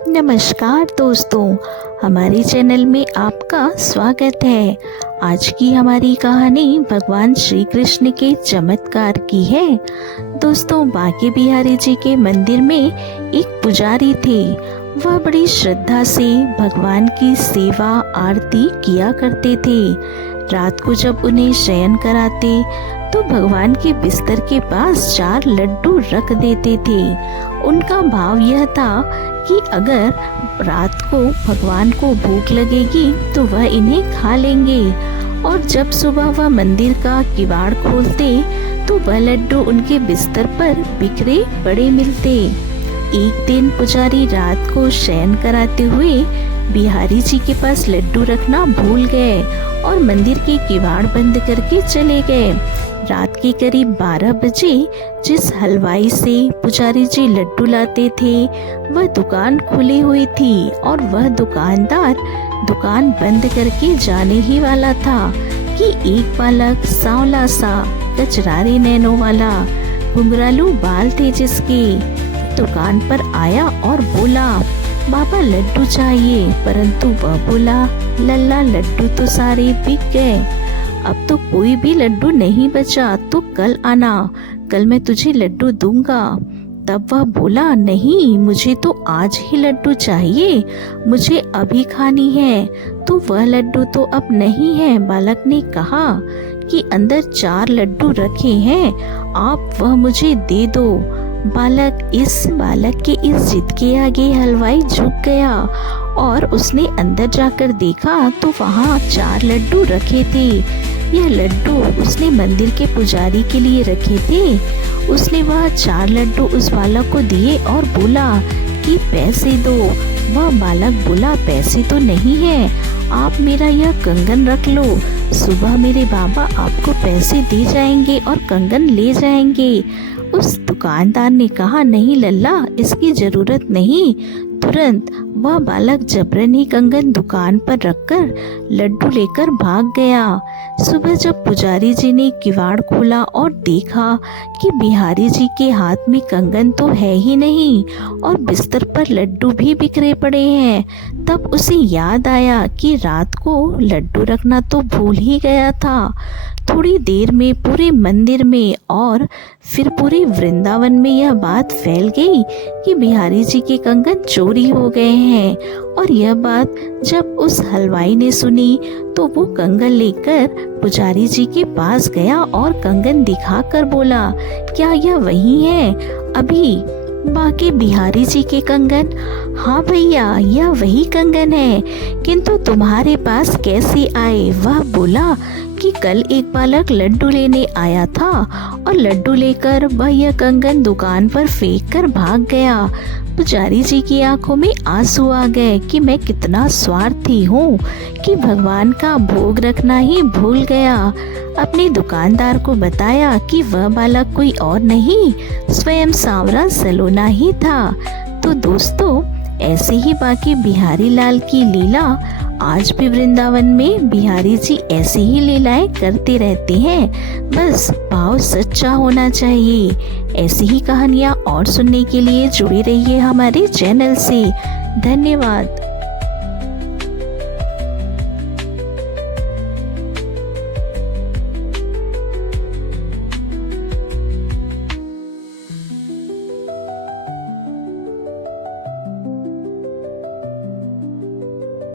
नमस्कार दोस्तों, हमारे चैनल में आपका स्वागत है। आज की हमारी कहानी भगवान श्री कृष्ण के चमत्कार की है। दोस्तों, बांके बिहारी जी के मंदिर में एक पुजारी थे। वह बड़ी श्रद्धा से भगवान की सेवा आरती किया करते थे। रात को जब उन्हें शयन कराते तो भगवान के बिस्तर के पास 4 लड्डू रख देते थे। उनका भाव यह था कि अगर रात को भगवान को भूख लगेगी तो वह इन्हें खा लेंगे, और जब सुबह वह मंदिर का किवाड़ खोलते तो वह लड्डू उनके बिस्तर पर बिखरे पड़े मिलते। एक दिन पुजारी रात को शयन कराते हुए बिहारी जी के पास लड्डू रखना भूल गए और मंदिर के किवाड़ बंद करके चले गए। रात के करीब 12 बजे जिस हलवाई से पुजारी जी लड्डू लाते थे वह दुकान खुली हुई थी, और वह दुकानदार दुकान बंद करके जाने ही वाला था कि एक बालक सांवला सा कचरारे नैनों वाला घुंघरालू बाल थे जिसके दुकान पर आया और बोला, बाबा लड्डू चाहिए। परंतु वह बोला, लल्ला लड्डू तो सारे बिक गए, अब तो कोई भी लड्डू नहीं बचा, तो कल आना, कल मैं तुझे लड्डू दूंगा। तब वह बोला, नहीं, मुझे तो आज ही लड्डू चाहिए, मुझे अभी खानी है। तो वह लड्डू तो अब नहीं है। बालक ने कहा कि अंदर 4 लड्डू रखे हैं, आप वह मुझे दे दो। बालक के इस जिद के आगे हलवाई झुक गया और उसने अंदर जाकर देखा तो वहाँ 4 लड्डू रखे थे। यह लड्डू उसने मंदिर के पुजारी के लिए रखे थे। उसने वह 4 लड्डू उस बालक को दिए और बोला कि पैसे दो। वह बालक बोला, पैसे तो नहीं है, आप मेरा यह कंगन रख लो, सुबह मेरे बाबा आपको पैसे दे जाएंगे और कंगन ले जाएंगे। उस दुकानदार ने कहा, नहीं लल्ला, इसकी जरूरत नहीं। तुरंत वह बालक जबरन ही कंगन दुकान पर रखकर लड्डू लेकर भाग गया। सुबह जब पुजारी जी ने किवाड़ खोला और देखा कि बिहारी जी के हाथ में कंगन तो है ही नहीं और बिस्तर पर लड्डू भी बिखरे पड़े हैं, तब उसे याद आया कि रात को लड्डू रखना तो भूल ही गया था। थोड़ी देर में पूरे मंदिर में और फिर पूरे वृंदावन में यह बात फैल गई कि बिहारी जी के कंगन चोरी हो गए हैं। और यह बात जब उस हलवाई ने सुनी तो वो कंगन लेकर पुजारी जी के पास गया और कंगन दिखाकर बोला, क्या यह वही है अभी बांके बिहारी जी के कंगन? हाँ भैया, यह वही कंगन है, किंतु तुम्हारे पास कैसे आए? वह बोला कि कल एक बालक लड्डू लेने आया था और लड्डू लेकर वह यह कंगन दुकान पर फेंक कर भाग गया। पुजारी जी की आंखों में आंसू आ गए कि मैं कितना स्वार्थी हूँ कि भगवान का भोग रखना ही भूल गया। अपने दुकानदार को बताया कि वह बालक कोई और नहीं, स्वयं सांवरा सलोना ही था। तो दोस्तों, ऐसे ही बांके बिहारी लाल की लीला आज भी वृंदावन में बिहारी जी ऐसे ही लीलाएं करते रहते हैं। बस भाव सच्चा होना चाहिए। ऐसी ही कहानियाँ और सुनने के लिए जुड़े रहिए हमारे चैनल से। धन्यवाद।